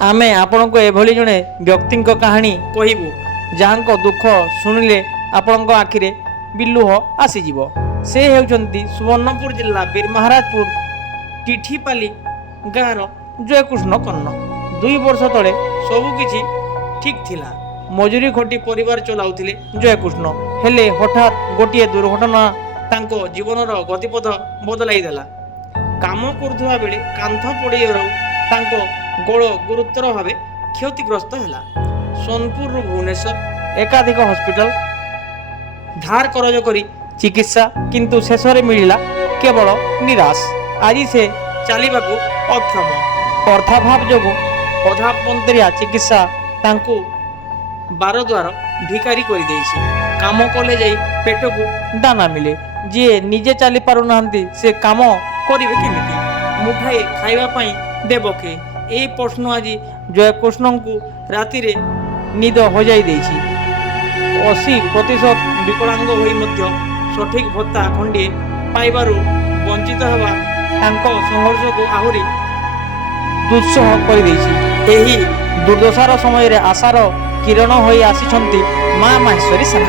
आमे आपणक एभली जड़े व्यक्ति कहानी कहबू जहाँ दुख शुणिले आपण आखिरे बिलुह आसीज। से होती सुवर्णपुर जिला बीरमहाराजपुर टिठीपाली गाँव जयकृष्ण कर्ण। 2 वर्ष तले सबुकिछि ठीक थिला। मजूरी खटी परिवार चलाउथिले जयकृष्ण। हेले हठात गोटे दुर्घटना तांको जीवनर गतिपथ बदलाई देला। काम करुवा बेले कांथ पड़ियारू तांको गोड़ गुरुतर भाव क्षतिग्रस्त है। सोनपुर भुवनेश्वर एकाधिक हॉस्पिटल धार करज करी चिकित्सा किंतु शेष में मिलला केवल निराश। आज से चलने को अक्षम। अर्थाभाव जो अधापंतरिया चिकित्सा तांकु बारद्वार भिकारी कर देइछि। काम कले जाई पेट को दाना मिले। जी निजे चली पारु नाहंती से काम करिवे केमिति? मुठाए खाइबा पई देबो के? यही प्रश्न आज जयकृष्ण को राति रे निद हजाई देछि। 80% विकलांग होई मध्य सठिक भत्ता खंडे पाइबारु वंचित हवा तांको संघर्ष को आहुरी दुस्सह कर देछि। एही दुर्दशार समय रे आशार किरण होई आसीछंती मां माहेश्वरी सेना।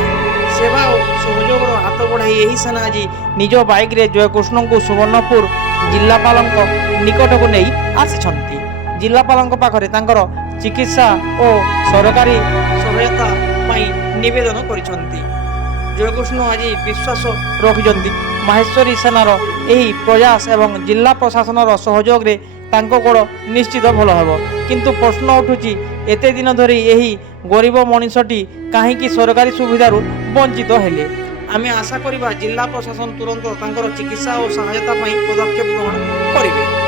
सेवा और सहयोग हाथ बढ़ाई यही सेना आज निज बाइक रे जयकृष्ण को सुवर्णपुर जिलापाल निकट को नहीं आसीछंती। जिलापाल पाखरे तांकर चिकित्सा और सरकारी सहायता पाई निवेदन करिसंती। जयकृष्ण आज विश्वास रखिजंती माहेश्वरी सेनार एही प्रयास एवं जिला प्रशासनर सहयोग रे तांको गोड़ निश्चित भल हेबो। किंतु प्रश्न उठुची एते दिन धरी यही गरीब मनीषटी काहींकि सरकारी सुविधारू वंचित हेले। आमे आशा करिबा जिला प्रशासन तुरंत तांकर चिकित्सा और सहायता पाई पदक्षेप ग्रहण करिवे।